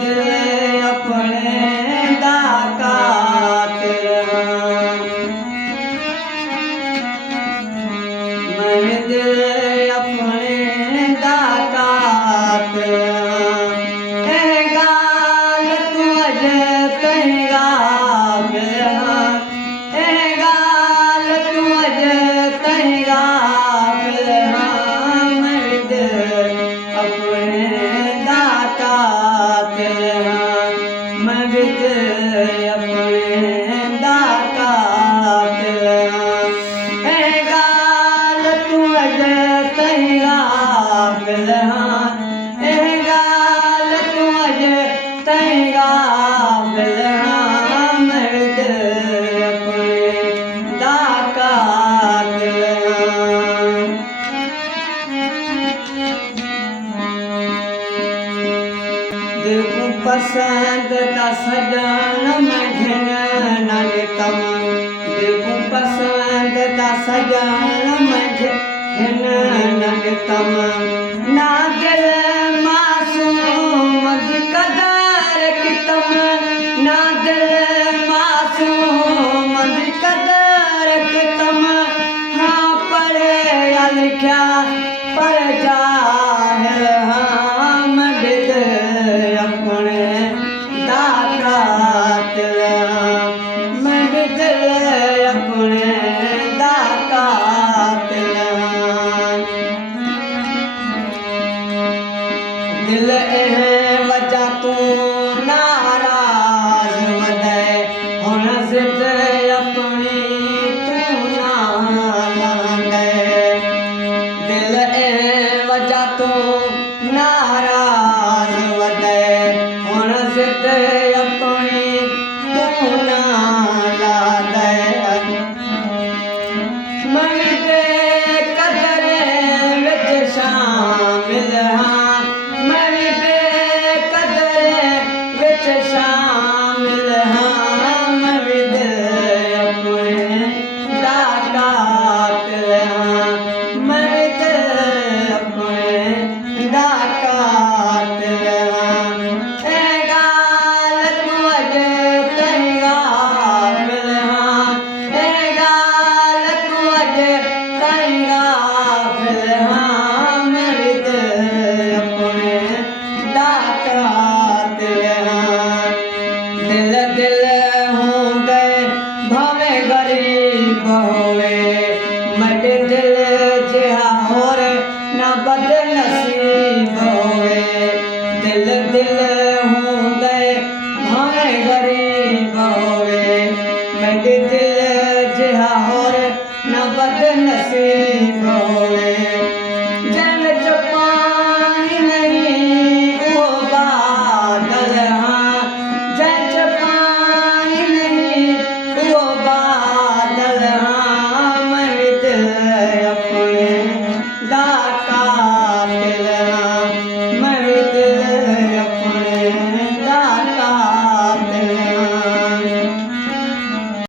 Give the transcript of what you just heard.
दिल अपने दा कातिल मैं दिल अपने दा कातिल गाल तू अजे तई गाफिल गाल तू अजे तई गाफिल मैं दिल अपने दा कातिल मैं दिल अपने दा कातिल गाल तू अजे तई गाफिल गाल तू अजे तई गाफिल मैं दिल अपने दा कातिल दिल को पसंद दा सजन मैं घिन न नितम दिल को पसंद दा सजन मैं घिन न नितम ना दिल मासूम दी कदर कितम ना दिल मासूम दी कदर कितम हाँ पढ़े या लिखा पर जाहिल हाँ मैं दिल अपने दा कातिल मैं दिल अपने दा कातिल दिल वजह तू नाराज वदे हुन जिद अपनी तू ना लांदे दिल वजह तू नाराज वदे हुन जिद